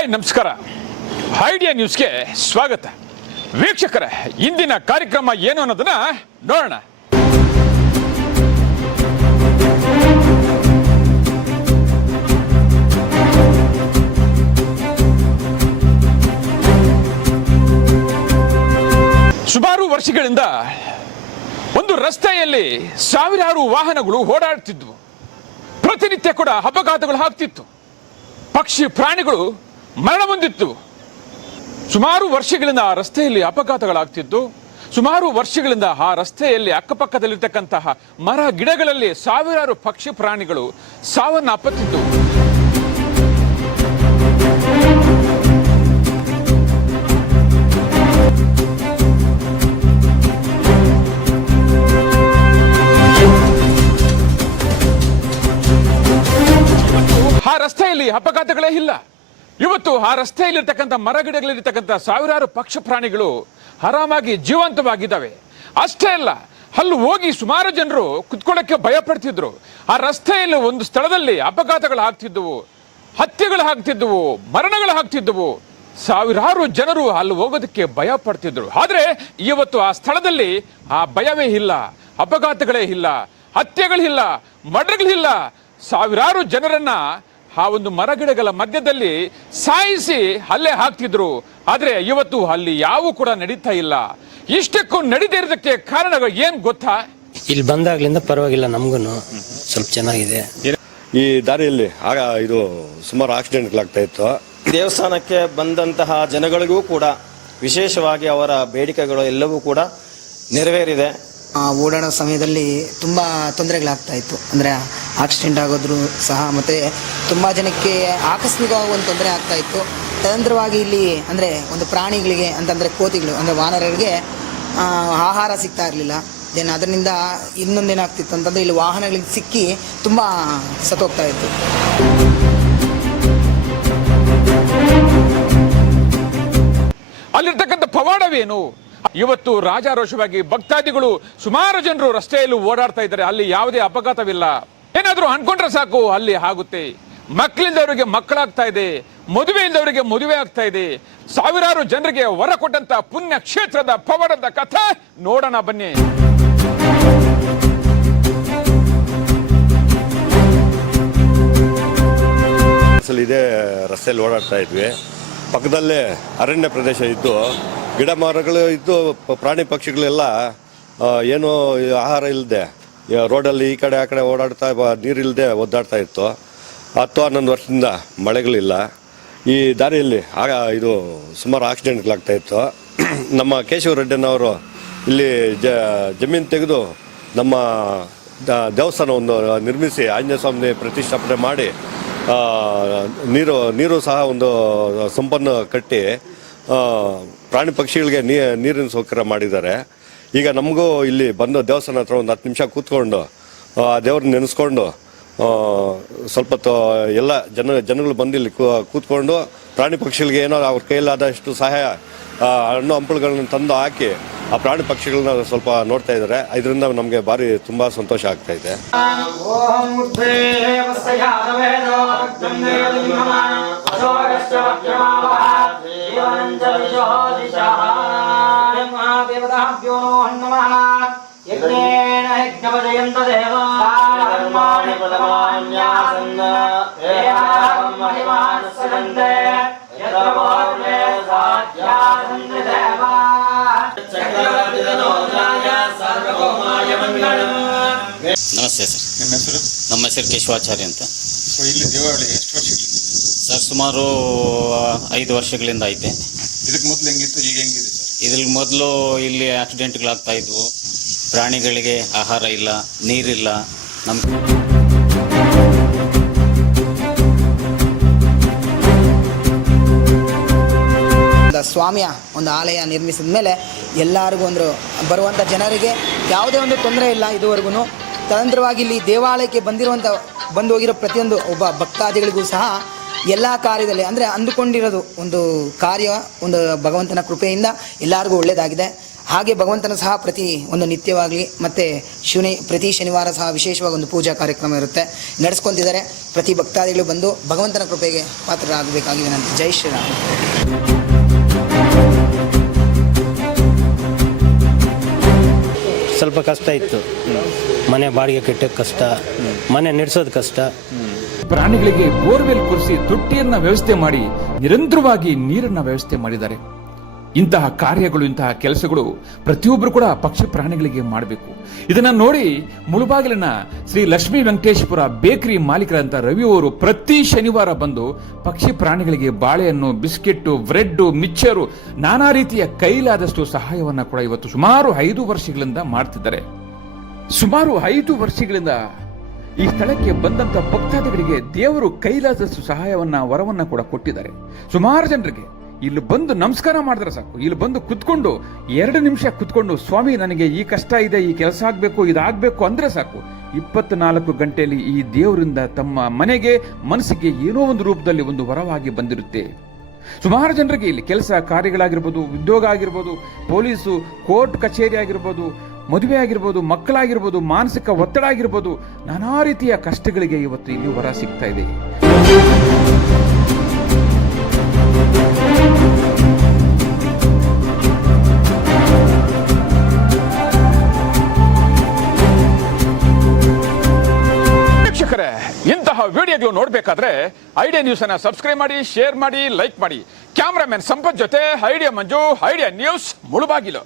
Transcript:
Hi, ನಮಸ್ಕಾರ. Idea ನ್ಯೂಸ್ಗೆ ಸ್ವಾಗತ. ವೀಕ್ಷಕರ, ಇಂದಿನ ಕಾರ್ಯಕ್ರಮ ಏನು ಅನ್ನೋದನ್ನ ನೋಡೋಣ. ಸುಮಾರು ವರ್ಷಗಳಿಂದ ಒಂದು ರಸ್ತೆಯಲ್ಲಿ ಸಾವಿರಾರು ವಾಹನಗಳು ಓಡಾಡ್ತಿದ್ವು. ಪ್ರತಿನಿತ್ಯ ಕೂಡ ಅಪಘಾತಗಳು ಆಗ್ತಿತ್ತು. ಪಕ್ಷಿ, ಪ್ರಾಣಿಗಳು ಮರಣ ಹೊಂದಿತ್ತು ಸುಮಾರು ವರ್ಷಗಳಿಂದ ಆ ರಸ್ತೆಯಲ್ಲಿ ಅಪಘಾತಗಳಾಗ್ತಿದ್ದು ಸುಮಾರು ವರ್ಷಗಳಿಂದ ಆ ರಸ್ತೆಯಲ್ಲಿ ಅಕ್ಕಪಕ್ಕದಲ್ಲಿರ್ತಕ್ಕಂತಹ ಮರ ಗಿಡಗಳಲ್ಲಿ ಸಾವಿರಾರು ಪಕ್ಷಿ ಪ್ರಾಣಿಗಳು ಸಾವನ್ನ ಆ ರಸ್ತೆಯಲ್ಲಿ ಅಪಘಾತಗಳೇ ಇಲ್ಲ. ಇವತ್ತು ಆ ರಸ್ತೆಯಲ್ಲಿರ್ತಕ್ಕಂಥ ಮರಗಿಡಗಳಲ್ಲಿರ್ತಕ್ಕಂಥ ಸಾವಿರಾರು ಪಕ್ಷ ಪ್ರಾಣಿಗಳು ಆರಾಮಾಗಿ ಜೀವಂತವಾಗಿದ್ದಾವೆ. ಅಷ್ಟೇ ಅಲ್ಲ, ಅಲ್ಲಿ ಹೋಗಿ ಸುಮಾರು ಜನರು ಕುತ್ಕೊಳ್ಳೋಕ್ಕೆ ಭಯ ಪಡ್ತಿದ್ರು ಆ ರಸ್ತೆಯಲ್ಲಿ ಒಂದು ಸ್ಥಳದಲ್ಲಿ ಅಪಘಾತಗಳು ಆಗ್ತಿದ್ದವು, ಹತ್ಯೆಗಳು ಆಗ್ತಿದ್ದವು, ಮರಣಗಳು ಆಗ್ತಿದ್ದವು. ಸಾವಿರಾರು ಜನರು ಅಲ್ಲಿ ಹೋಗೋದಕ್ಕೆ ಭಯ ಪಡ್ತಿದ್ರು ಆದರೆ ಇವತ್ತು ಆ ಸ್ಥಳದಲ್ಲಿ ಆ ಭಯವೇ ಇಲ್ಲ, ಅಪಘಾತಗಳೇ ಇಲ್ಲ ಹತ್ಯೆಗಳಿಲ್ಲ ಮರ್ಡರ್ಗಳಿಲ್ಲ ಸಾವಿರಾರು ಜನರನ್ನ ಆ ಒಂದು ಮರಗಿಡಗಳ ಮಧ್ಯದಲ್ಲಿ ಸಾಯಿಸಿ ಹಲ್ಲೆ ಹಾಕ್ತಿದ್ರು. ಆದರೆ ಇವತ್ತು ಅಲ್ಲಿ ಯಾವೂ ಕೂಡ ನಡೀತಾ ಇಲ್ಲ. ಇಷ್ಟಕ್ಕೂ ನಡೀದಿರೋದಕ್ಕೆ ಕಾರಣಗಳು ಏನ್ ಗೊತ್ತಾ? ಇಲ್ಲಿ ಬಂದಾಗ್ಲಿಂದ ಪರವಾಗಿಲ್ಲ ನಮ್ಗೂ ಸ್ವಲ್ಪ ಚೆನ್ನಾಗಿದೆ. ಈ ದಾರಿಯಲ್ಲಿ ಆಗ ಇದು ಸುಮಾರು ಆಕ್ಸಿಡೆಂಟ್ಗಳಾಗ್ತಾ ಇತ್ತು. ದೇವಸ್ಥಾನಕ್ಕೆ ಬಂದಂತಹ ಜನಗಳಿಗೂ ಕೂಡ ವಿಶೇಷವಾಗಿ ಅವರ ಬೇಡಿಕೆಗಳು ಎಲ್ಲವೂ ಕೂಡ ನೆರವೇರಿದೆ. ಆ, ಓಡಾಡೋ ಸಮಯದಲ್ಲಿ ತುಂಬ ತೊಂದರೆಗಳಾಗ್ತಾ ಇತ್ತು. ಅಂದರೆ ಆಕ್ಸಿಡೆಂಟ್ ಆಗೋದ್ರು ಸಹ ಮತ್ತು ತುಂಬ ಜನಕ್ಕೆ ಆಕಸ್ಮಿಕವಾಗಿ ಒಂದು ತೊಂದರೆ ಆಗ್ತಾ ಇತ್ತು. ತದಂತ್ರವಾಗಿ ಇಲ್ಲಿ ಅಂದರೆ ಒಂದು ಪ್ರಾಣಿಗಳಿಗೆ ಅಂತಂದರೆ ಕೋತಿಗಳು ಅಂದರೆ ಆ, ಆಹಾರ ಸಿಗ್ತಾ ಇರಲಿಲ್ಲ. ದೆನ್ ಅದರಿಂದ ಇನ್ನೊಂದೇನಾಗ್ತಿತ್ತು ಅಂತಂದರೆ ಇಲ್ಲಿ ವಾಹನಗಳಿಗೆ ಸಿಕ್ಕಿ ತುಂಬ ಸತ್ತೋಗ್ತಾ ಇತ್ತು. ಅಲ್ಲಿರ್ತಕ್ಕಂಥ ಪವಾಡವೇನು? ಇವತ್ತು ರಾಜಾರೋಷವಾಗಿ ಭಕ್ತಾದಿಗಳು ಸುಮಾರು ಜನರು ರಸ್ತೆಯಲ್ಲಿ ಓಡಾಡ್ತಾ ಇದ್ದಾರೆ. ಅಲ್ಲಿ ಯಾವುದೇ ಅಪಘಾತವಿಲ್ಲ. ಏನಾದ್ರೂ ಅನ್ಕೊಂಡ್ರೆ ಸಾಕು, ಅಲ್ಲಿ ಆಗುತ್ತೆ. ಮಕ್ಕಳಿಂದವರಿಗೆ ಮಕ್ಕಳಾಗ್ತಾ ಇದೆ ಮದುವೆ ಇಲ್ಲದವರಿಗೆ ಮದುವೆ ಆಗ್ತಾ ಇದೆ. ಸಾವಿರಾರು ಜನರಿಗೆ ವರ ಕೊಟ್ಟಂತ ಪುಣ್ಯ ಕ್ಷೇತ್ರದ ಪವಾಡದ ಕಥೆ ನೋಡೋಣ ಬನ್ನಿ. ಇದೇ ರಸ್ತೆಯಲ್ಲಿ ಓಡಾಡ್ತಾ ಇದ್ವಿ. ಪಕ್ಕದಲ್ಲೇ ಅರಣ್ಯ ಪ್ರದೇಶ ಇದ್ದು ಗಿಡ ಮರಗಳು ಇದ್ದು, ಪ್ರಾಣಿ ಪಕ್ಷಿಗಳೆಲ್ಲ ಏನು ಆಹಾರ ಇಲ್ಲದೆ ರೋಡಲ್ಲಿ ಈ ಕಡೆ ಆ ಕಡೆ ಓಡಾಡ್ತಾ ನೀರಿಲ್ಲದೆ ಒದ್ದಾಡ್ತಾ ಇತ್ತು. ಹತ್ತು ಹನ್ನೊಂದು ವರ್ಷದಿಂದ ಮಳೆಗಳಿಲ್ಲ. ಈ ದಾರಿಯಲ್ಲಿ ಆಗ ಇದು ಸುಮಾರು ಆಕ್ಸಿಡೆಂಟ್ಗಳಾಗ್ತಾ ಇತ್ತು. ನಮ್ಮ ಕೇಶವ ರೆಡ್ಡಿನವರು ಇಲ್ಲಿ ಜ, ಜಮೀನು ತೆಗೆದು ನಮ್ಮ ದೇವಸ್ಥಾನ ಒಂದು ನಿರ್ಮಿಸಿ ಆಂಜನೇಯ ಸ್ವಾಮಿ ಪ್ರತಿಷ್ಠಾಪನೆ ಮಾಡಿ ನೀರು ನೀರು ಸಹ ಒಂದು ಸಂಪನ್ನು ಕಟ್ಟಿ ಪ್ರಾಣಿ ಪಕ್ಷಿಗಳಿಗೆ ನೀರಿನ ಸೌಕರ್ಯ ಮಾಡಿದ್ದಾರೆ. ಈಗ ನಮಗೂ ಇಲ್ಲಿ ಬಂದು ದೇವಸ್ಥಾನ ಹತ್ರ ಒಂದು ಹತ್ತು ನಿಮಿಷ ಕೂತ್ಕೊಂಡು, ಆ, ದೇವ್ರನ್ನ ನೆನೆಸ್ಕೊಂಡು ಸ್ವಲ್ಪ ಎಲ್ಲ ಜನ, ಜನಗಳು ಬಂದು ಇಲ್ಲಿ ಕೂತ್ಕೊಂಡು, ಪ್ರಾಣಿ ಪಕ್ಷಿಗಳಿಗೆ ಏನೋ ಅವ್ರ ಕೈಲಾದಷ್ಟು ಸಹಾಯ ಹಣ್ಣು ಹಂಪಲುಗಳನ್ನ ತಂದು ಹಾಕಿ, ಆ ಪ್ರಾಣಿ ಪಕ್ಷಿಗಳನ್ನ ಸ್ವಲ್ಪ ನೋಡ್ತಾ ಇದ್ದಾರೆ. ಇದರಿಂದ ನಮಗೆ ಭಾರಿ ತುಂಬಾ ಸಂತೋಷ ಆಗ್ತಾ ಇದೆ. ನಮಸ್ತೆ ಸರ್. ನಿಮ್ಮ ಹೆಸರು? ನಮ್ಮ ಹೆಸರು ಕೇಶವಾಚಾರ್ಯ ಅಂತ. ಇಲ್ಲಿ ದೇವಾಲಯ ಎಷ್ಟು ವರ್ಷಗಳಿಂದ? ಸರ್ ಸುಮಾರು ಐದು ವರ್ಷಗಳಿಂದ ಐತೆ. ಇದಕ್ಕೆ ಮೊದಲು ಹೆಂಗಿತ್ತು ಈಗ ಹೆಂಗಿದೆ ಸರ್? ಇದ್ರ ಮೊದಲು ಇಲ್ಲಿ ಆಕ್ಸಿಡೆಂಟ್ಗಳಾಗ್ತಾ ಇದ್ವು. ಪ್ರಾಣಿಗಳಿಗೆ ಆಹಾರ ಇಲ್ಲ ನೀರಿಲ್ಲ ನಮ್ಮ ಸ್ವಾಮಿಯ ಒಂದು ಆಲಯ ನಿರ್ಮಿಸಿದ ಮೇಲೆ ಎಲ್ಲರಿಗೂ ಒಂದು ಬರುವಂಥ ಜನರಿಗೆ ಯಾವುದೇ ಒಂದು ತೊಂದರೆ ಇಲ್ಲ ಇದುವರೆಗೂ ತದಂತರವಾಗಿ ಇಲ್ಲಿ ದೇವಾಲಯಕ್ಕೆ ಬಂದಿರುವಂಥ ಬಂದು ಹೋಗಿರೋ ಪ್ರತಿಯೊಂದು ಒಬ್ಬ ಭಕ್ತಾದಿಗಳಿಗೂ ಸಹ ಎಲ್ಲ ಕಾರ್ಯದಲ್ಲಿ ಅಂದರೆ ಅಂದುಕೊಂಡಿರೋದು ಒಂದು ಕಾರ್ಯ, ಒಂದು ಭಗವಂತನ ಕೃಪೆಯಿಂದ ಎಲ್ಲರಿಗೂ ಒಳ್ಳೆಯದಾಗಿದೆ ಹಾಗೆ ಭಗವಂತನ ಸಹ ಪ್ರತಿ ಒಂದು ನಿತ್ಯವಾಗಲಿ ಮತ್ತು ಶಿವನಿ ಪ್ರತಿ ಶನಿವಾರ ಸಹ ವಿಶೇಷವಾಗಿ ಒಂದು ಪೂಜಾ ಕಾರ್ಯಕ್ರಮ ಇರುತ್ತೆ. ನಡೆಸ್ಕೊತಿದ್ದಾರೆ ಪ್ರತಿ ಭಕ್ತಾದಿಗಳು ಬಂದು ಭಗವಂತನ ಕೃಪೆಗೆ ಪಾತ್ರರಾಗಬೇಕಾಗಿದೆ ವಿನಂತಿ ಜೈ ಶ್ರೀರಾಮ್. ಸ್ವಲ್ಪ ಕಷ್ಟ ಇತ್ತು. ಮನೆ ಬಾಡಿಗೆ ಕಟ್ಟೋದು ಕಷ್ಟ. ಮನೆ ನಡೆಸೋದು ಕಷ್ಟ. ಪ್ರಾಣಿಗಳಿಗೆ ಬೋರ್ವೆಲ್ ಕುರಿಸಿ ತೊಟ್ಟಿಯನ್ನ ವ್ಯವಸ್ಥೆ ಮಾಡಿ ನಿರಂತರವಾಗಿ ನೀರನ್ನ ವ್ಯವಸ್ಥೆ ಮಾಡಿದ್ದಾರೆ. ಇಂತಹ ಕಾರ್ಯಗಳು, ಇಂತಹ ಕೆಲಸಗಳು ಪ್ರತಿಯೊಬ್ಬರು ಕೂಡ ಪಕ್ಷಿ ಪ್ರಾಣಿಗಳಿಗೆ ಮಾಡಬೇಕು. ಇದನ್ನ ನೋಡಿ ಮುಳುಬಾಗಿಲಿನ ಶ್ರೀ ಲಕ್ಷ್ಮೀ ವೆಂಕಟೇಶ್ವರ ಬೇಕರಿ ಮಾಲೀಕರಂತ ರವಿ ಅವರು ಪ್ರತಿ ಶನಿವಾರ ಬಂದು ಪಕ್ಷಿ ಪ್ರಾಣಿಗಳಿಗೆ ಬಾಳೆಹಣ್ಣು, ಬಿಸ್ಕೆಟ್ಟು ಬ್ರೆಡ್ ಮಿಕ್ಚರು ನಾನಾ ರೀತಿಯ ಕೈಲಾದಷ್ಟು ಸಹಾಯವನ್ನು ಕೂಡ ಇವತ್ತು ಸುಮಾರು ಐದು ವರ್ಷಗಳಿಂದ ಮಾಡ್ತಿದ್ದಾರೆ. ಸುಮಾರು ಐದು ವರ್ಷಗಳಿಂದ ಈ ಸ್ಥಳಕ್ಕೆ ಬಂದಂತ ಭಕ್ತಾದಿಗಳಿಗೆ ದೇವರು ಕೈಲಾದಷ್ಟು ಸಹಾಯವನ್ನ, ವರವನ್ನ ಕೂಡ ಕೊಟ್ಟಿದ್ದಾರೆ. ಸುಮಾರು ಜನರಿಗೆ ಇಲ್ಲಿ ಬಂದು ನಮಸ್ಕಾರ ಮಾಡಿದ್ರೆ ಸಾಕು. ಇಲ್ಲಿ ಬಂದು ಕುತ್ಕೊಂಡು ಎರಡು ನಿಮಿಷ ಕುತ್ಕೊಂಡು, ಸ್ವಾಮಿ, ನನಗೆ ಈ ಕಷ್ಟ ಇದೆ, ಈ ಕೆಲಸ ಆಗಬೇಕು, ಇದಾಗಬೇಕು ಅಂದ್ರೆ ಸಾಕು. ಇಪ್ಪತ್ನಾಲ್ಕು ಗಂಟೆಯಲ್ಲಿ ಈ ದೇವರಿಂದ ತಮ್ಮ ಮನೆಗೆ, ಮನಸ್ಸಿಗೆ ಏನೋ ಒಂದು ರೂಪದಲ್ಲಿ ಒಂದು ವರವಾಗಿ ಬಂದಿರುತ್ತೆ. ಸುಮಾರು ಜನರಿಗೆ ಇಲ್ಲಿ ಕೆಲಸ ಕಾರ್ಯಗಳಾಗಿರ್ಬೋದು, ಉದ್ಯೋಗ ಆಗಿರ್ಬೋದು, ಪೊಲೀಸು, ಕೋರ್ಟ್ ಕಚೇರಿ ಆಗಿರ್ಬೋದು, ಮದುವೆ ಆಗಿರ್ಬೋದು, ಮಕ್ಕಳಾಗಿರ್ಬೋದು, ಮಾನಸಿಕ ಒತ್ತಡ ಆಗಿರ್ಬೋದು, ನಾನಾ ರೀತಿಯ ಕಷ್ಟಗಳಿಗೆ ಇವತ್ತು ಇಲ್ಲಿ ವರ ಸಿಗ್ತಾ ಇದೆ. ವಿಡಿಯೋಗಳು ನೋಡಬೇಕಾದ್ರೆ ಐಡಿಯಾ ನ್ಯೂಸ್ ಅನ್ನ ಸಬ್ಸ್ಕ್ರೈಬ್ ಮಾಡಿ, ಶೇರ್ ಮಾಡಿ, ಲೈಕ್ ಮಾಡಿ. ಕ್ಯಾಮ್ರಾಮನ್ ಸಂಪತ್ ಜೊತೆ Idea Manju, Idea news Mulbagal.